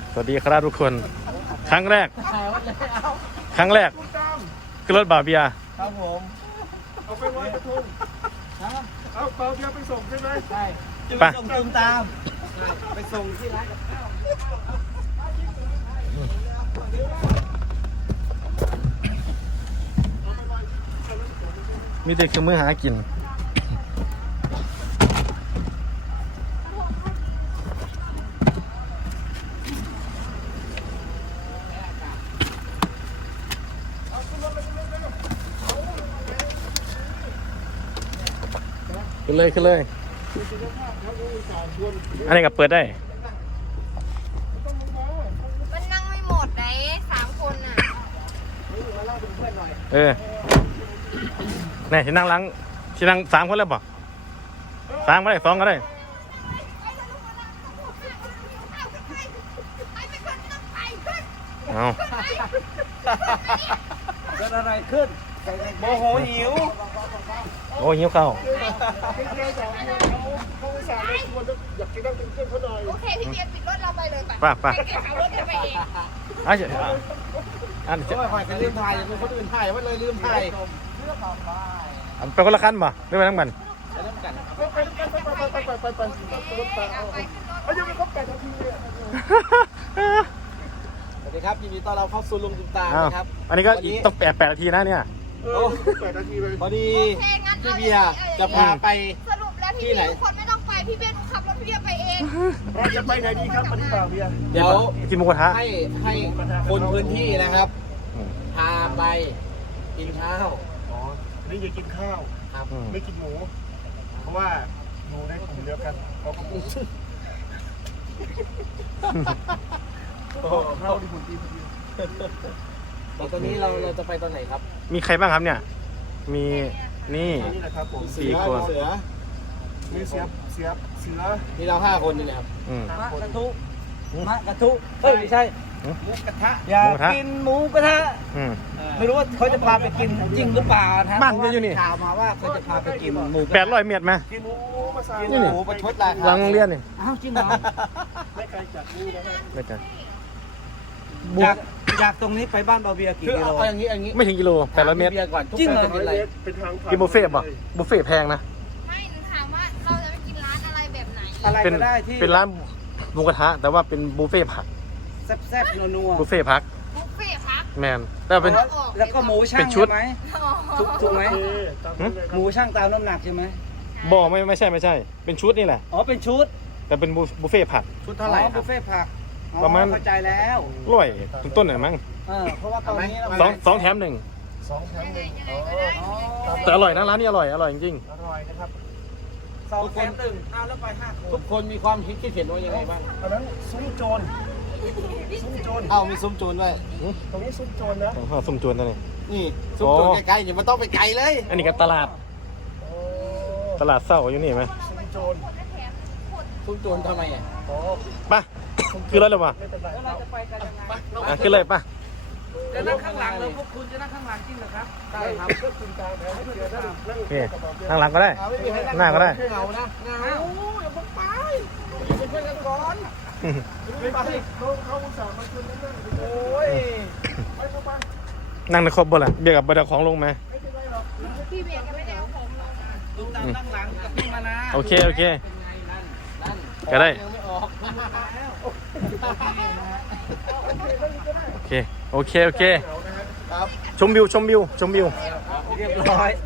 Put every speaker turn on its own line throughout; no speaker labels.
สวัสดีครับทุกคนครั้งแรกขึ้นรถบาเบีย
ครับผม
เอาไปไว้กระทงเอาเปล่าเบียร์ไปส่งใช่ไหม
ใช่จะไปส่งตูมตามไปส่งที่ร้านกับข้าว
มีเด็กเครื่องมือหากินขึ้นเลยอันนี้ก็เปิดได้
มันนั่งไม่หมดไหน3 คนน่ะ
นี่ที่นั่งหลังที่นั่ง3 คนแล้วป่ะ3ก็ได้2ก็ได้เอา
เกิดอะไรขึ้นโมโหหิว
โอ้หิวข้าว
เขาอุตส่าห์เลยชวนอยากกินนั่งเป็นเพื่อนเขาหน่อย
โอเคพี่เบียร์ปิดรถเราไปเลยไป
ป่ะ
พี่เบียร์ขับรถไปเอง
อันจะ
จะลืมถ่ายอย่าเป็นคนอื่นถ่ายว่าเลยลืมถ่าย
ไปคนละคันป่ะไม่ไปทั้งมัน
เอายังไม่ครบ8 นาทีเลย
สวัสดีครับยินดีต้อนรับเข้าสู่ลุงตุ้มตามนะครับ
อันนี้ก็ต้อง8 นาทีนะเนี่ย
8 นาทีเลย
พอดีพี่เบียร์จะพาไป
สรุปแล้วพี่เบียร์ทุกคนไม่ต้องไปพี่เบียร์ขับรถพี่เบียร์ไปเอง
เราจะไปไหนดีครับวันนี้เปล่าเบียร์
เดี๋ยว
กินหมูกระทะ
ให้คนพื้นที่นะครับพาไปกินข้าว
อ๋อนี่จะกินข้าว
ครับ
ไม่กินหมูเพราะว่าอยู่ในกลุ่มเดียวกันเขาก็พูดข้าวดีหุ่นดีพอดี
ตอนนี้เราจะไปตอนไหนครับ
มีใครบ้างครับเนี่ยมีนี่
นี่แหละครับผม
4 คน
เสือ
มีเสือ
นี่เรา5 คนนี่นะครับมะกระทุไม่ใช่หมูกระทะอยากกินหมูกระทะไม่รู้ว่าเขาจะพาไปกินจริงหรือเปล่านะ
บ้านจะอยู่นี่
ข่าวมาว่าเขาจะพาไปกินหมู
800 เมตรไหม
กินหมูมาสา
กินหมูประชดราคา
หลังโรงเรียนนี่
อ้าวจริงเหรอ
ไม่ไกลจากนี่นะครับ
ไม่ไกล
จากตรงนี้ไปบ้านบาเบียกี่กิโลเอาอย่างนี้
ไม่ถึงกิโล800 เมตร
จริงเหรอ
เป็นทาง
กินบุฟเฟ่ต์ป่ะบุฟเฟ่ต์แพงนะ
ไม่ถามว่าเราจะไปกินร้านอะไรแบบไหน
อะไรก็ได้ที่
เป็นร้านหมูกระทะแต่ว่าเป็นบุฟเฟ่ต์ผัก
แซ่บๆนัว
บุฟเฟ่ต์ผักแมน
แล้วก็หมูช่างใช่ไหมถูกไหมหมูช่างตามน้ำหนักใช่ไหม
บ่ไม่ใช่เป็นชุดนี่แหละ
อ๋อเป็นชุด
แต่เป็นบุฟเฟ่ต์ผัก
ชุดเท่าไหร่บุฟเฟ่ต์ผัก
ประมาณ
เข้าใจแล้ว
ต้นหน่อยมั้ง
เพราะว่าตอนนี้
2 แถม 1แต่อร่อยนะร้านนี้อร่อยจริง
อร่อยนะครับ
2 แถม 1แล้วไป5 คนทุกคนมีความคิดเห็นว่ายังไงบ้าง
อันนั้นซุ้มโจร
มีซุ้มโจรด้วย
ตรงนี้ซุ้มโจรนะ
ซุ้มโจรนั่น
นี่ซุ้มโจรใกล้ๆอย่ามาต้องไปไกลเลย
อันนี้ก็ตลาดเศร้าอยู่นี่ไหม
ซุ้มโจรทำไมอ่ะ
ป่ะคือรถเลยป่ะ
เราจะไปกันยังไง
ขึ้นเลยป่ะ
จะนั่งข้างหลังเลยพวกคุณจะนั่งข้างหลังจริงเหรอครับได้ครับ
นั่งหลังก็ได้หน้าก็ได้
เรานะอย่าเพิ่งไปเป็นเพื่อนกันก่อน
เขาอุตส่าห์มาชวนนั่งโอ้ย
นั่งในครบบ่ล่ะเบียร์กับบรรดาของลงไหม
พี่เบียร์กันไม่ได้เอาของลงมา
ลุงตามนั่งหลังกับพี่มานะ
โอเคก็ได้โอเคชมวิว
เรียบร้อย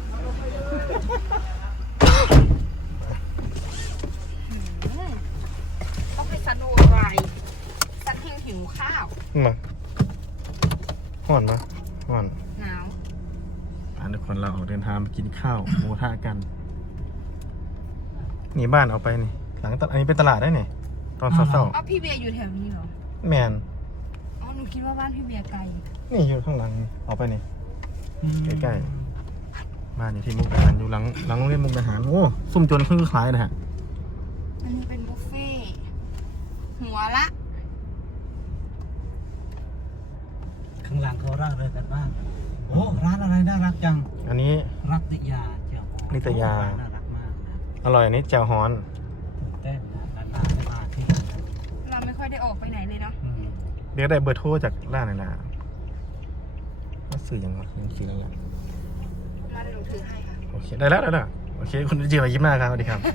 ต้องไปสนุกอะไรสันหิวข้าว
มาห่อน
หนาว
ทุกคนเราออกเดินทางไปกินข้าวหมูกระทะกันนี่บ้านเอาไปนี่หลังอันนี้เป็นตลาดได้นี่ตอนเช้า
พี่เบียร์อยู่แถวนี้เหรอ
แมน
หนูคิดว่าบ้านพี่เบียร์ไกล
นี่อยู่ข้างหลังเอาไปนี่ใกล้ๆบ้านอยู่ที่มุกดาหารอยู่หลังโรงเรียนมุกดาหารโอ้ซุ่มโจรเพิ่งคล้ายนะฮะ
มันเป็นบุฟเฟ่หัวละ
ข้างหลังเขาร่าเริงกันบ้างโอ้ร้านอะไรน่ารักจัง
อันนี้
รัตยาเจ้า
นิตยา
น่ารักมากนะ
อร่อยอันนี้แจ่วฮ้อน
ตื่นเต้นนะนานๆได้มาที่
เราไม่ค่อยได้ออกไปไหนเลยเนาะ
เดี๋ยวได้เบอร์โทรจากร้านไหนนะว่าสื่อยังไงยังสื่อยังไง
มาเดี๋ยวหนูถือให้ค่ะ
โอเคได้แล้วโอเคคุณจีมายิ้มมากครับสวัสดีครับ